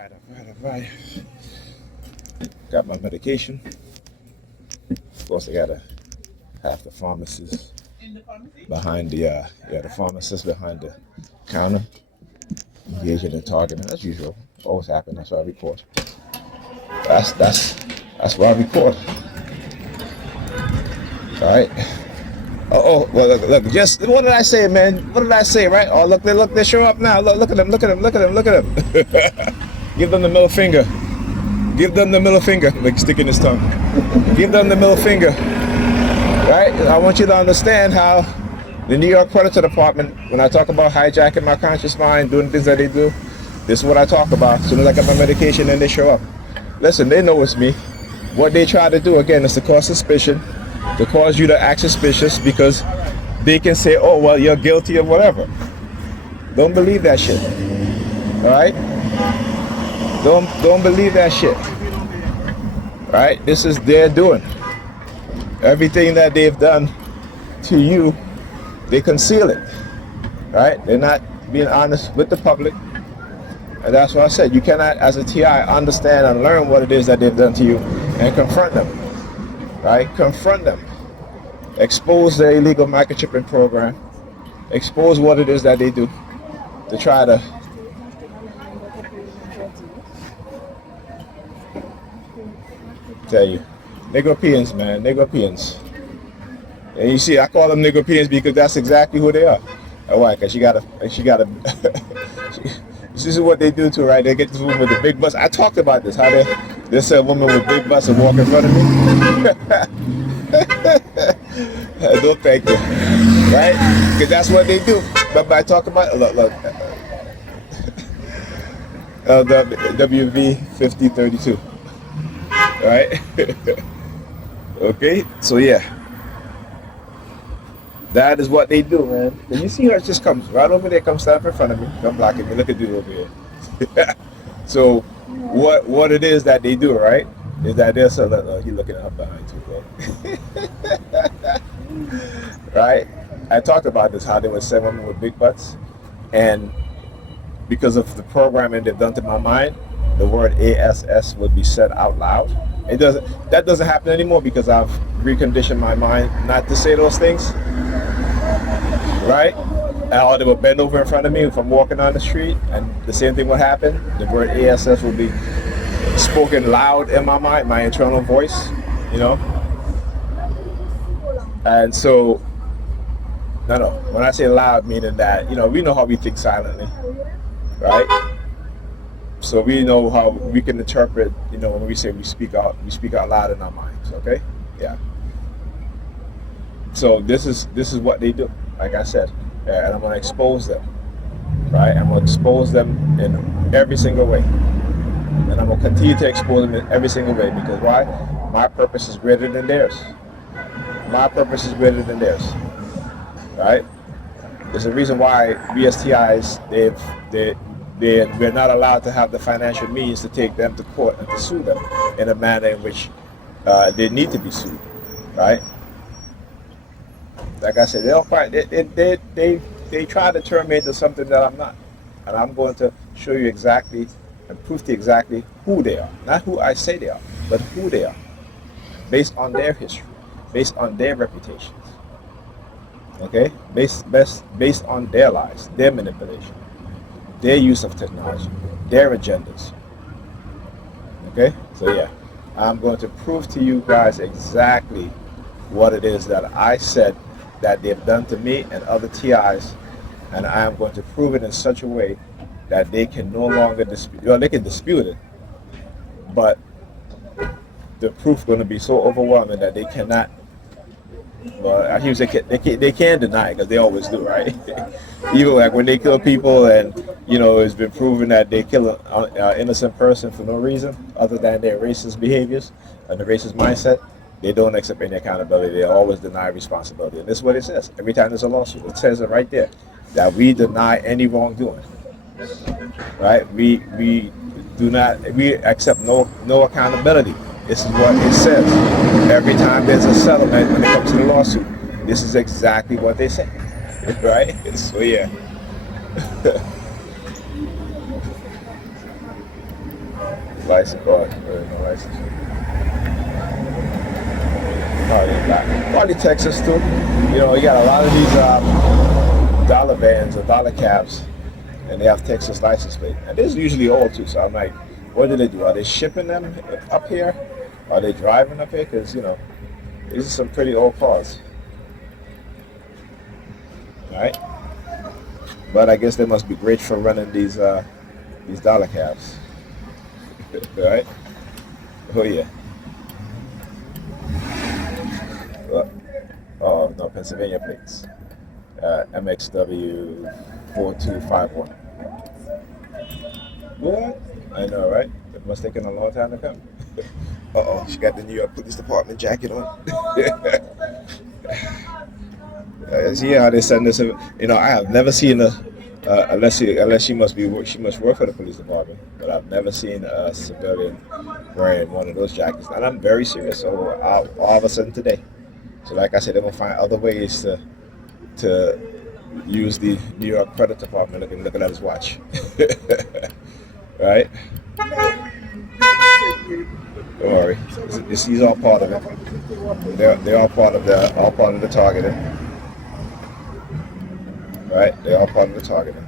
All right. Got my medication. Of course, I gotta have the pharmacist behind the pharmacist behind the counter, engaging and targeting as usual. Always happen. That's why I record. That's why I record. All right. Well, look. Just what did I say, man? What did I say, right? Oh, look, they show up now. Look at them. Give them the middle finger. Give them the middle finger. Like sticking his tongue. Give them the middle finger. Right? I want you to understand how the New York Predator Department, when I talk about hijacking my conscious mind, doing things that they do, this is what I talk about. As soon as I get my medication and they show up. Listen, they know it's me. What they try to do, again, is to cause suspicion, to cause you to act suspicious because they can say, oh, well, you're guilty of whatever. Don't believe that shit. All right? Don't believe that shit. All right? This is their doing. Everything that they've done to you, they conceal it. Right? They're not being honest with the public. And that's why I said you cannot, as a TI, understand and learn what it is that they've done to you and confront them. Right? Confront them. Expose their illegal microchipping program. Expose what it is that they do to try to tell you. Negropeans, man, Negropeans. And you see, I call them Negropeans because that's exactly who they are. Why? Because she got a this is what they do to her, right? They get this woman with the big bus. I talked about this, how there's a woman with big bus and walk in front of me. No, thank you. Right? Because that's what they do. But I talk about, look. WV 5032. Right? Okay? So yeah. That is what they do, man. And you see her just comes right over there, comes stand up in front of me, come blocking me. Look at dude over here. So what it is that they do, right? Is that they're so you're looking up behind too, bro. Right? I talked about this, how they would send women with big butts, and because of the programming they've done to my mind, the word ASS would be said out loud. That doesn't happen anymore because I've reconditioned my mind not to say those things. Right? Or they would bend over in front of me if I'm walking on the street, and the same thing would happen. The word ASS would be spoken loud in my mind, my internal voice, you know. And so, no. When I say loud, meaning that, you know, we know how we think silently, right? So we know how we can interpret, you know, when we say we speak out loud in our minds, okay? Yeah. So this is what they do, like I said, and I'm gonna expose them, right? I'm gonna expose them in every single way, and I'm gonna continue to expose them in every single way because why? My purpose is greater than theirs. My purpose is greater than theirs, right? There's a reason why BSTIs we're not allowed to have the financial means to take them to court and to sue them in a manner in which they need to be sued, right? Like I said, they try to turn me into something that I'm not, and I'm going to show you exactly and prove to you exactly who they are, not who I say they are, but who they are, based on their history, based on their reputations, okay, based on their lies, their manipulation, their use of technology, their agendas. Okay, so yeah, I'm going to prove to you guys exactly what it is that I said that they've done to me and other TIs, and I am going to prove it in such a way that they can no longer dispute. Well, they can dispute it, but the proof is going to be so overwhelming that they cannot. Well, I hear they can deny it because they always do, right? Even like when they kill people, and you know it's been proven that they kill an innocent person for no reason other than their racist behaviors and the racist mindset. They don't accept any accountability. They always deny responsibility, and this is what it says every time there's a lawsuit. It says it right there that we deny any wrongdoing. Right? We accept no accountability. This is what it says. Every time there's a settlement when it comes to the lawsuit, this is exactly what they say. Right? So yeah. license card. No license. Probably Texas too. You know, you got a lot of these dollar vans or dollar cabs, and they have Texas license plate. And this is usually old too. So I'm like, what do they do? Are they shipping them up here? Are they driving up here? Because you know, these are some pretty old cars, right? But I guess they must be great for running these dollar cabs, right? Oh yeah. Oh no, Pennsylvania plates. MXW 4251. What? I know, right? It must have taken a long time to come. Uh-oh, she got the New York Police Department jacket on. See how they send this? You know, I have never seen unless she must work for the police department, but I've never seen a civilian wearing one of those jackets. And I'm very serious. So all of a sudden today, so like I said, they're gonna find other ways to use the New York Predators Department looking at his watch. Right? Don't worry. He's all part of it. They're all part of the targeting. Right? They're all part of the targeting.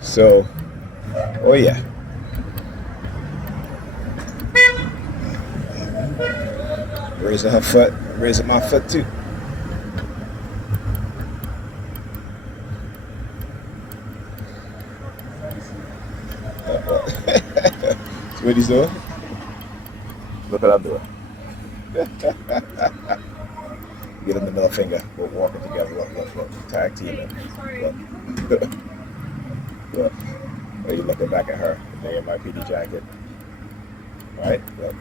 So, oh yeah. Raising her foot, raising my foot too. See what he's doing? Look what I'm doing. Get him the middle finger. We're walking together. Look. Tag team. Look. Look. Are you looking back at her? The NYPD jacket. Right? Look.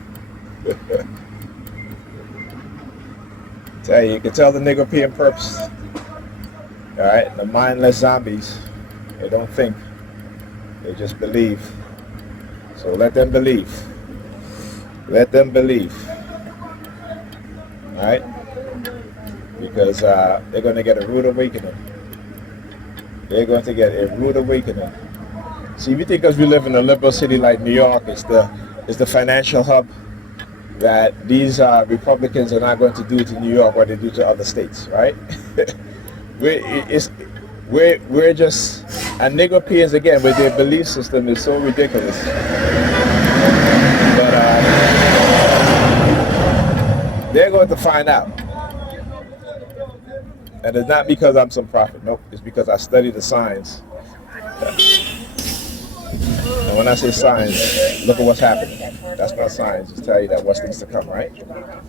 Tell you can tell the nigga peeing purpose. Alright? The mindless zombies. They don't think. They just believe. So let them believe. Let them believe. Alright? Because they're going to get a rude awakening. They're going to get a rude awakening. See, if you think because we live in a liberal city like New York, it's the financial hub, that these Republicans are not going to do to New York what they do to other states, right? We're just, and Negropeans again with their belief system is so ridiculous. But they're going to find out. And it's not because I'm some prophet. Nope. It's because I study the signs. And when I say signs, look at what's happening. That's not signs. Just tell you that what's things to come, right?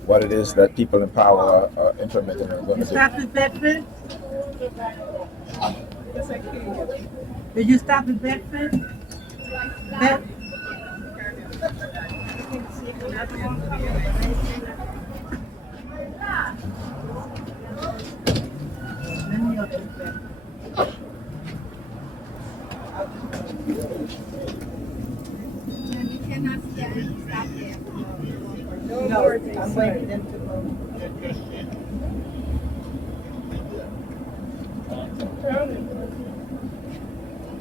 What it is that people in power are implementing and going to do. Stop at Bedford? Did you stop at Bedford? No, I'm waiting them to move.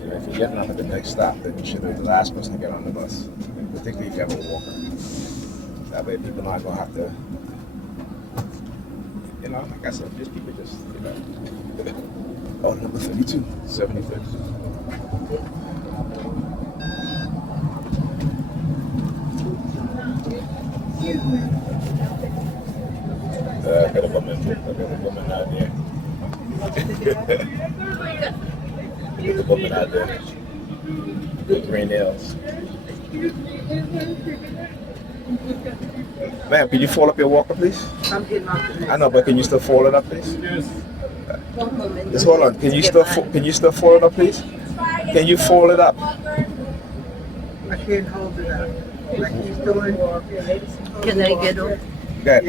If you're getting off at the next stop, then you should be the last person to get on the bus, particularly if you have a walker. That way people aren't going to have to, you know, like I said, just people just, you know. Oh, number 52, 75th. Got a woman out there. Get the woman out there with green nails. Ma'am, can you fold up your walker, please? I'm getting off the next. I know, but can you still fold it up, please? Just hold on. Can you still fold it up, please? Can you fold it up? I can't hold it up. Like he's doing. Can I get over? Go ahead.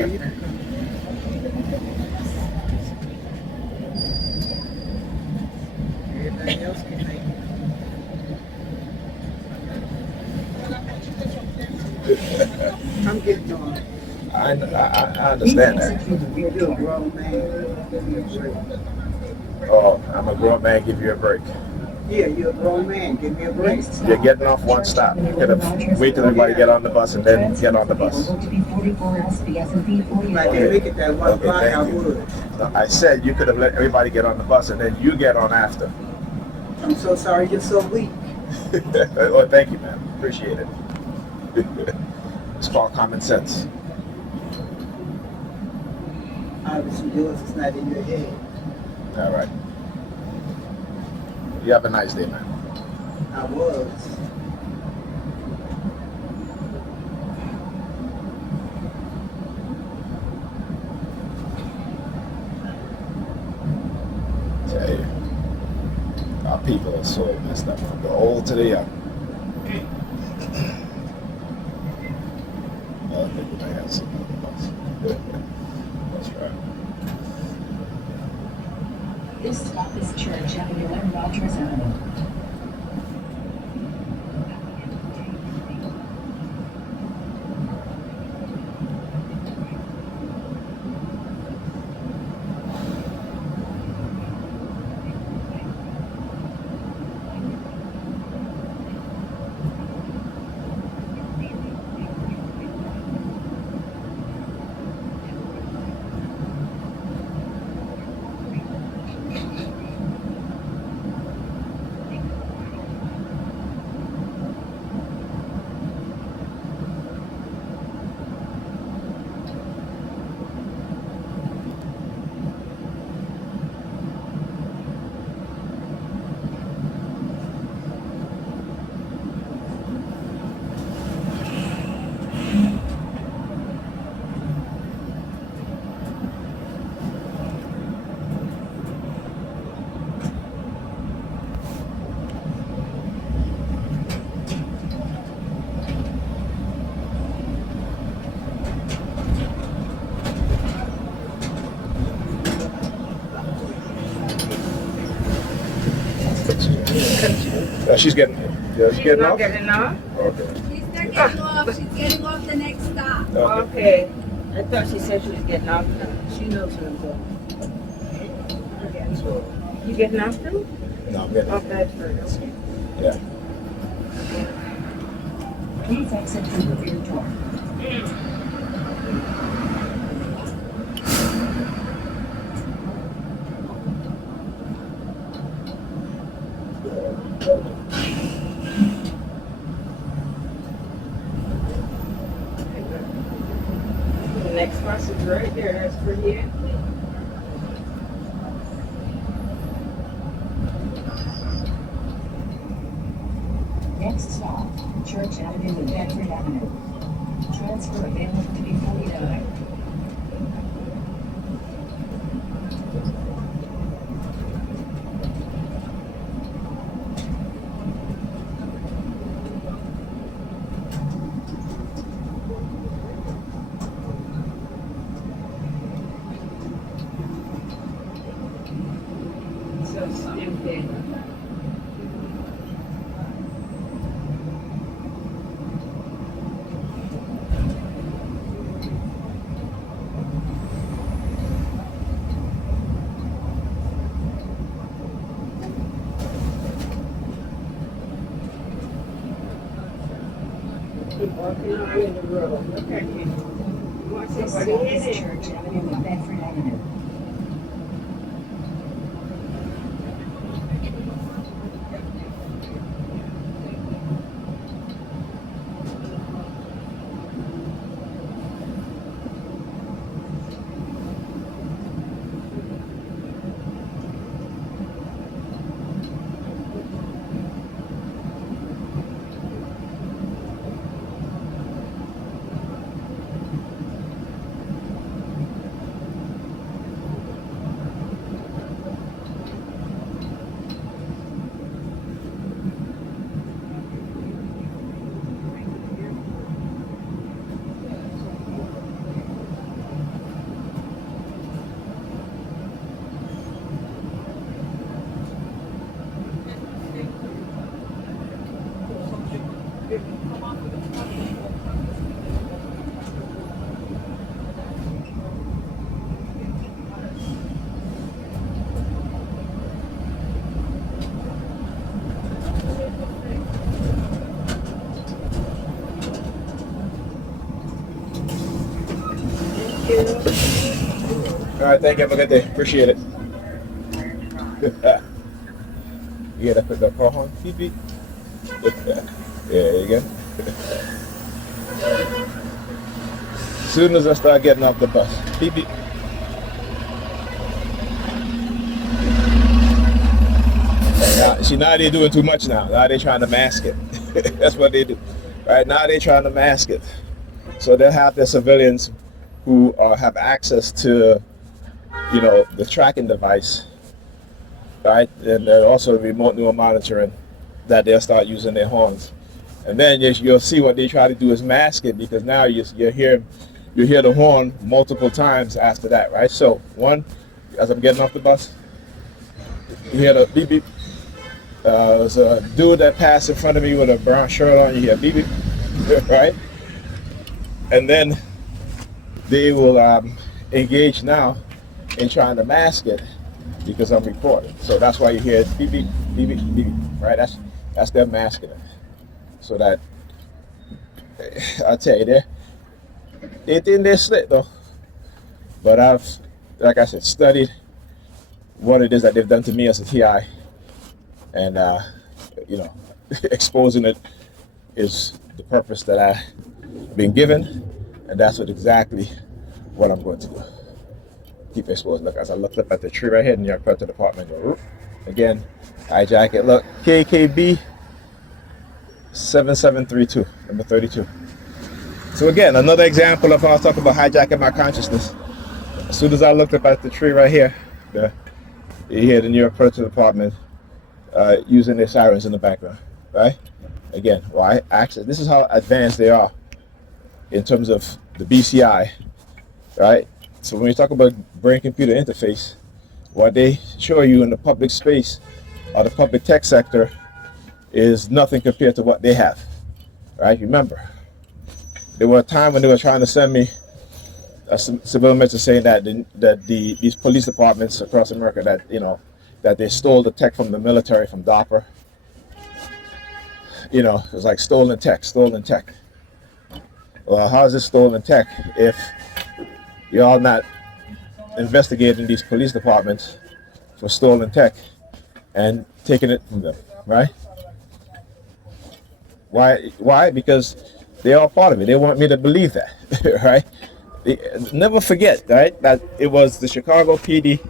Everybody else can make it. I'm getting on. I understand that. You're a grown man. Oh, I'm a grown man. Give you a break. Yeah, you're a grown man. Give me a break. You're getting off one stop. You could have waited till everybody get on the bus and then get on the bus. If I can make it that 1 o'clock, I thank you. would. No, I said you could have let everybody get on the bus and then you get on after. I'm so sorry you're so weak. Oh, thank you, man. Appreciate it. It's called common sense. Obviously, yours is not in your head. All right. You have a nice day, man. I was. Tell you, our people are so messed up from the old to the young. I think we might have some of us. That's right. This stop is Church Avenue and Rogers Avenue. She's getting not off? getting off? Okay. She's not getting off. She's getting off the next stop. Okay. I thought she said she was getting off now. She knows where I'm going. So, You getting off too? no, I'm getting Off Bedford. Yeah. Please exit through the rear door. The next bus is right there. That's for you. Next stop, Church Avenue and Bedford Avenue. Transfer available to be $40. So stupid. Keep walking around in the road. Look at you. You want This somebody stop in is it? Church Avenue and Bedford Avenue. All right, thank you. Have a good day. Appreciate it. You gotta put the car on. Beep beep. There you go. As soon as I start getting off the bus, beep beep. See, now they're doing too much now. Now they're trying to mask it. That's what they do. Right now they're trying to mask it. So they'll have their civilians who have access to, you know, the tracking device, right? And also remote neural monitoring, that they'll start using their horns. And then you'll see what they try to do is mask it, because now you hear the horn multiple times after that, right? So one, as I'm getting off the bus, you hear the beep beep. There's a dude that passed in front of me with a brown shirt on. You hear beep beep, right? And then they will engage now in trying to mask it because I'm recording. So that's why you hear beep beep beep beep beep beep, right? That's them masking it. So that I tell you, they think they're slick though. But I've, like I said, studied what it is that they've done to me as a TI. And, you know, exposing it is the purpose that I've been given, and that's exactly what I'm going to do. Keep exposed. Look, as I look up at the tree right here in the NY Predators Department, go, again, hijack it. Look, KKB 7732, number 32. So again, another example of how I was talking about hijacking my consciousness. As soon as I looked up at the tree right here, you hear the NY Predators Department using their sirens in the background, right? Again, why? Access. This is how advanced they are in terms of the BCI, right? So when you talk about brain-computer interface, what they show you in the public space or the public tech sector is nothing compared to what they have, right? Remember, there were a time when they were trying to send me a civil message saying that these police departments across America, that, you know, that they stole the tech from the military, from DARPA. You know, it was like stolen tech. Well, how is this stolen tech if y'all not investigating these police departments for stolen tech and taking it from them, right? Why? Because they're all part of it. They want me to believe that, right? Never forget, right, that it was the Chicago PD,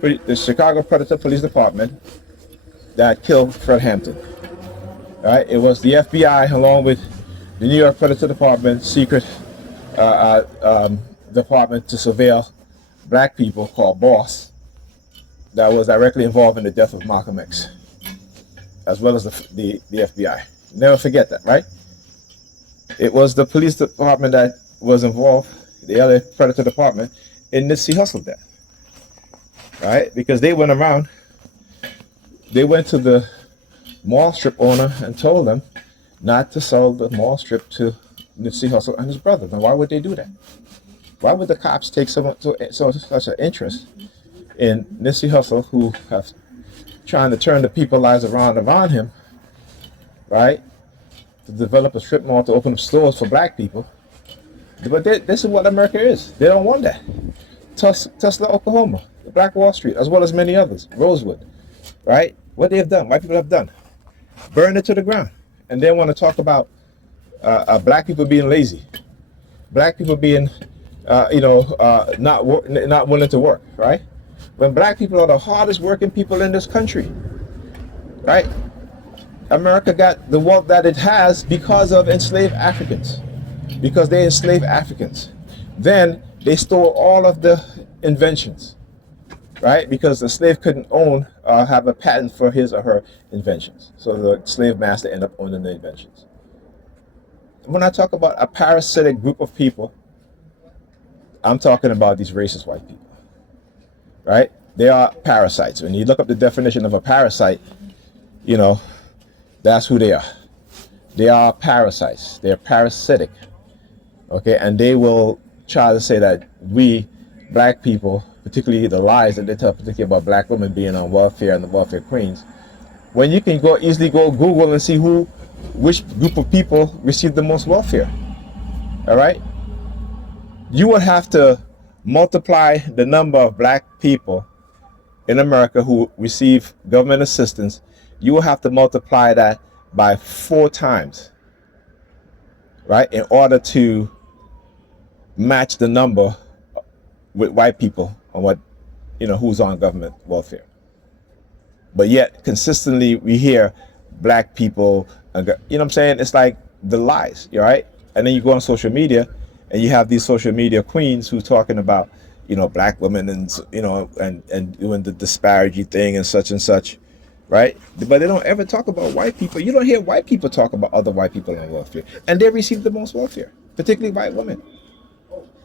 the Chicago Predator Police Department, that killed Fred Hampton. Right? It was the FBI along with the NY Predators Department secret department to surveil black people called BOSS that was directly involved in the death of Malcolm X, as well as the FBI. Never forget that, right? It was the police department that was involved, the other Predator department, in the Nipsey Hussle death. Right? Because they went around, they went to the mall strip owner and told them not to sell the mall strip to Nipsey Hussle and his brother. Now, why would they do that? Why would the cops take such an interest in Nipsey Hussle, who have trying to turn the people's lives around him, right? To develop a strip mall to open up stores for black people. But this is what America is. They don't want that. Tulsa, Oklahoma, Black Wall Street, as well as many others, Rosewood, right? What they have done, white people have done, burn it to the ground, and they want to talk about black people being lazy, black people being, not willing to work, right? When black people are the hardest working people in this country, right? America got the wealth that it has because of enslaved Africans, because they enslaved Africans. Then they stole all of the inventions, right? Because the slave couldn't own or have a patent for his or her inventions. So the slave master ended up owning the inventions. When I talk about a parasitic group of people, I'm talking about these racist white people, right? They are parasites. When you look up the definition of a parasite, you know, that's who they are. They are parasites. They're parasitic, okay? And they will try to say that we, black people, particularly the lies that they tell, particularly about black women being on welfare and the welfare queens, when you can easily go Google and see which group of people receive the most welfare, all right? You would have to multiply the number of black people in America who receive government assistance, you will have to multiply that by 4 times, right, in order to match the number with white people on what, who's on government welfare. But yet consistently we hear black people, what I'm saying? It's like the lies, right? And then you go on social media and you have these social media queens who's talking about, black women and, and doing the disparity thing and such, right? But they don't ever talk about white people. You don't hear white people talk about other white people on welfare, and they receive the most welfare, particularly white women.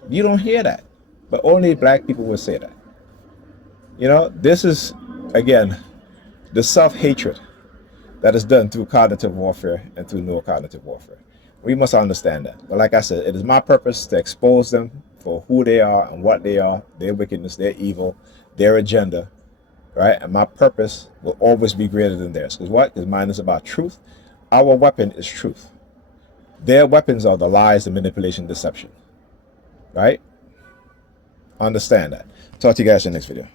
You don't hear that, but only black people will say that. This is, again, the self-hatred that is done through cognitive warfare and through neurocognitive warfare. We must understand that. But like I said, it is my purpose to expose them for who they are and what they are, their wickedness, their evil, their agenda, right? And my purpose will always be greater than theirs. Because what? Because mine is about truth. Our weapon is truth. Their weapons are the lies, the manipulation, deception, right? Understand that. Talk to you guys in the next video.